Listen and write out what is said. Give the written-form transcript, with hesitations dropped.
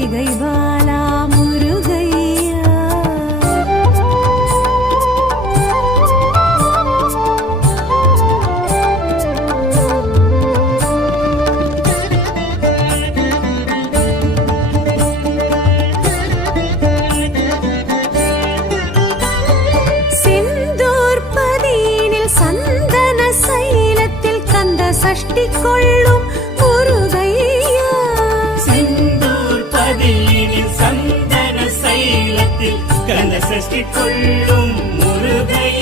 கார்த்திகை பாலா முருகையா. செந்தூர் பதியினில் சந்தன சைலத்தில் கந்த சஷ்டி கொள்ளும் முருகையா. செந்தூர் பதியினில் சந்தன சைலத்தில் கந்த சஷ்டி கொள்ளும் முருகையா.